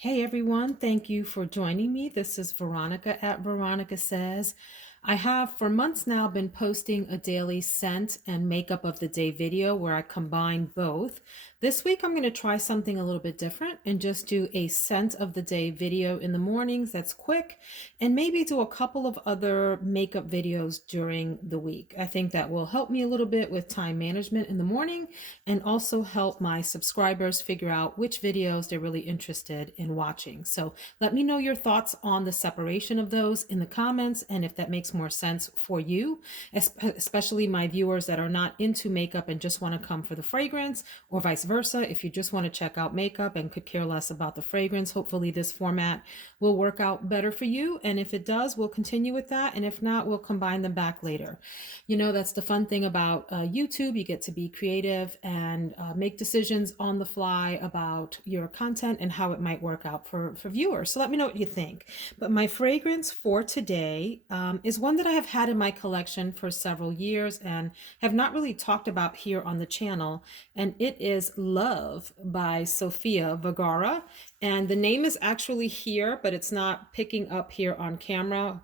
Hey everyone, thank you for joining me. This is Veronica at Veronica Says. I have for months now been posting a daily scent and makeup of the day video where I combine both. This week I'm going to try something a little bit different and just do a scent of the day video in the mornings that's quick and maybe do a couple of other makeup videos during the week. I think that will help me a little bit with time management in the morning and also help my subscribers figure out which videos they're really interested in watching. So let me know your thoughts on the separation of those in the comments and if that makes more sense for you, especially my viewers that are not into makeup and just want to come for the fragrance, or vice versa. If you just want to check out makeup and could care less about the fragrance, hopefully this format will work out better for you. And if it does, we'll continue with that. And if not, we'll combine them back later. You know, that's the fun thing about YouTube. You get to be creative and make decisions on the fly about your content and how it might work out for viewers. So let me know what you think. But my fragrance for today is one that I have had in my collection for several years and have not really talked about here on the channel. And it is Love by Sofia Vergara. And the name is actually here, but it's not picking up here on camera,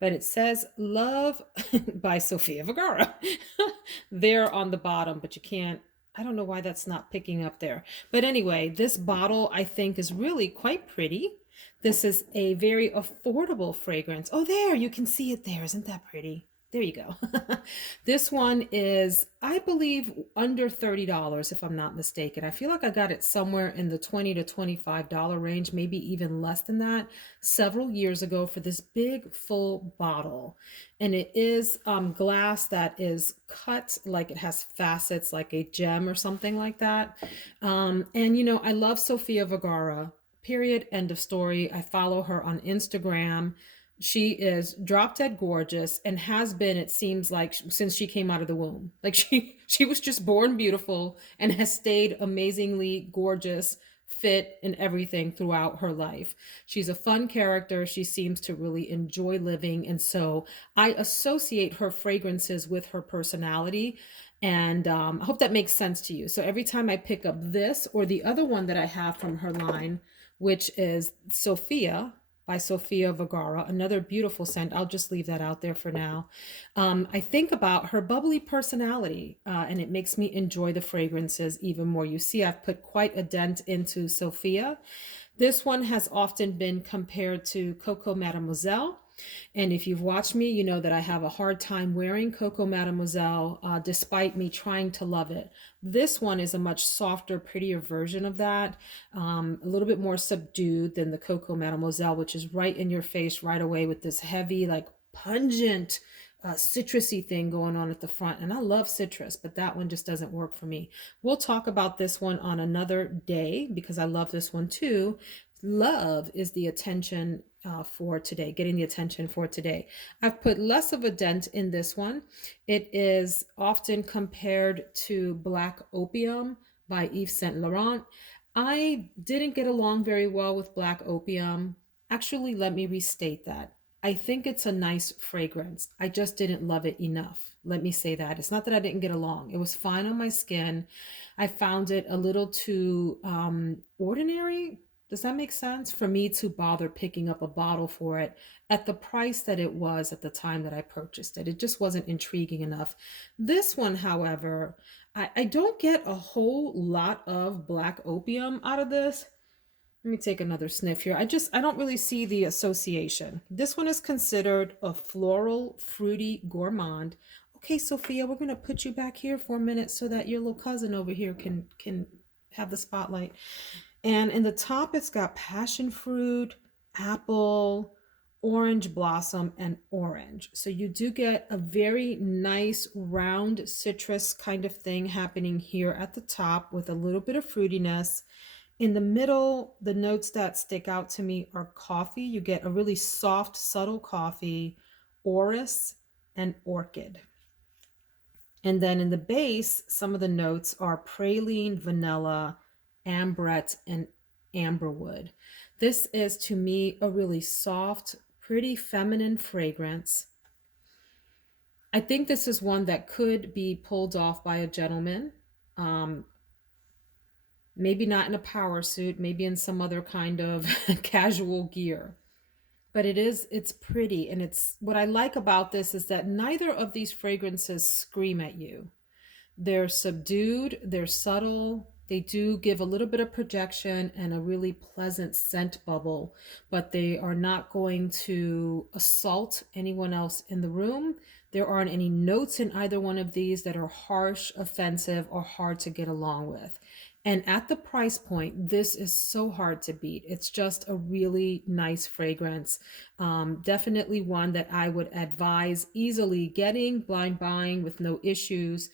but it says Love by Sofia Vergara there on the bottom, but you can't. I don't know why that's not picking up there. But anyway, this bottle I think is really quite pretty. This is a very affordable fragrance. Oh, there, you can see it there. Isn't that pretty? There you go. This one is, I believe, under $30 if I'm not mistaken. I feel like I got it somewhere in the $20 to $25 range, maybe even less than that, several years ago for this big full bottle. And it is glass that is cut like it has facets, like a gem or something like that. And you know, I love Sofia Vergara. Period. End of story. I follow her on Instagram. She is drop dead gorgeous and has been, it seems like, since she came out of the womb. Like she was just born beautiful and has stayed amazingly gorgeous, fit, and everything throughout her life. She's a fun character. She seems to really enjoy living, and so I associate her fragrances with her personality. And I hope that makes sense to you. So every time I pick up this or the other one that I have from her line, which is Sophia by Sofia Vergara, another beautiful scent. I'll just leave that out there for now. I think about her bubbly personality, and it makes me enjoy the fragrances even more. You see, I've put quite a dent into Sophia. This one has often been compared to Coco Mademoiselle. And if you've watched me, you know that I have a hard time wearing Coco Mademoiselle, despite me trying to love it. This one is a much softer, prettier version of that, a little bit more subdued than the Coco Mademoiselle, which is right in your face right away with this heavy, like pungent, citrusy thing going on at the front. And I love citrus, but that one just doesn't work for me. We'll talk about this one on another day because I love this one too. Love is the attention for today, getting the attention for today. I've put less of a dent in this one. It is often compared to Black Opium by Yves Saint Laurent. I didn't get along very well with Black Opium. Actually, let me restate that. I think it's a nice fragrance. I just didn't love it enough. Let me say that. It's not that I didn't get along. It was fine on my skin. I found it a little too ordinary. Does that make sense? For me to bother picking up a bottle for it at the price that it was at the time that I purchased it. It just wasn't intriguing enough. This one, however, I don't get a whole lot of Black Opium out of this. Let me take another sniff here. I don't really see the association. This one is considered a floral, fruity gourmand. Okay, Sophia, we're gonna put you back here for a minute so that your little cousin over here can have the spotlight. And in the top, it's got passion fruit, apple, orange blossom, and orange. So you do get a very nice round citrus kind of thing happening here at the top with a little bit of fruitiness. In the middle, the notes that stick out to me are coffee. You get a really soft, subtle coffee, orris, and orchid. And then in the base, some of the notes are praline, vanilla, ambrette, and amberwood. This is to me a really soft, pretty feminine fragrance. I think this is one that could be pulled off by a gentleman. Um, Maybe not in a power suit, maybe in some other kind of casual gear. But it's pretty. And it's what I like about this is that neither of these fragrances scream at you. They're subdued, they're subtle. They do give a little bit of projection and a really pleasant scent bubble, but they are not going to assault anyone else in the room. There aren't any notes in either one of these that are harsh, offensive, or hard to get along with. And at the price point, this is so hard to beat. It's just a really nice fragrance. Definitely one that I would advise easily getting, blind buying with no issues,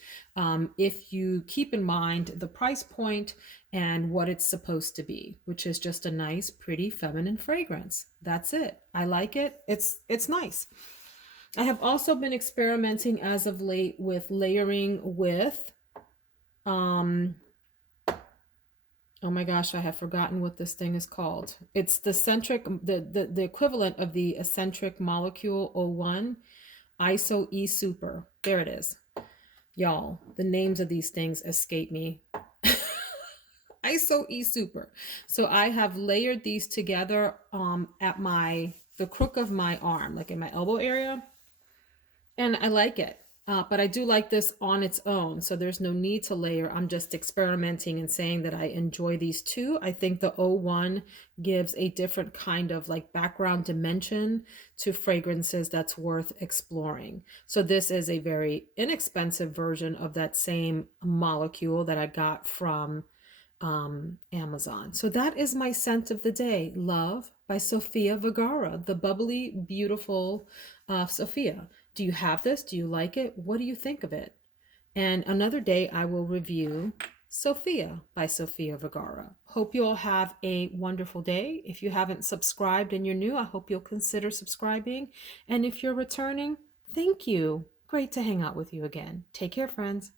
if you keep in mind the price point and what it's supposed to be, which is just a nice, pretty, feminine fragrance. That's it. I like it. It's nice. I have also been experimenting as of late with layering with um oh my gosh, I have forgotten what this thing is called. It's the centric, the equivalent of the eccentric molecule O1, ISO E Super. There it is. Y'all, the names of these things escape me. ISO E Super. So I have layered these together at the crook of my arm, like in my elbow area, and I like it. But I do like this on its own, so there's no need to layer. I'm just experimenting and saying that I enjoy these two. I think the O1 gives a different kind of like background dimension to fragrances that's worth exploring. So this is a very inexpensive version of that same molecule that I got from Amazon. So that is my scent of the day, Love by Sofia Vergara, the bubbly, beautiful Sofia. Do you have this? Do you like it? What do you think of it? And another day I will review Sofia by Sofia Vergara. Hope you all have a wonderful day. If you haven't subscribed and you're new, I hope you'll consider subscribing. And if you're returning, thank you. Great to hang out with you again. Take care, friends.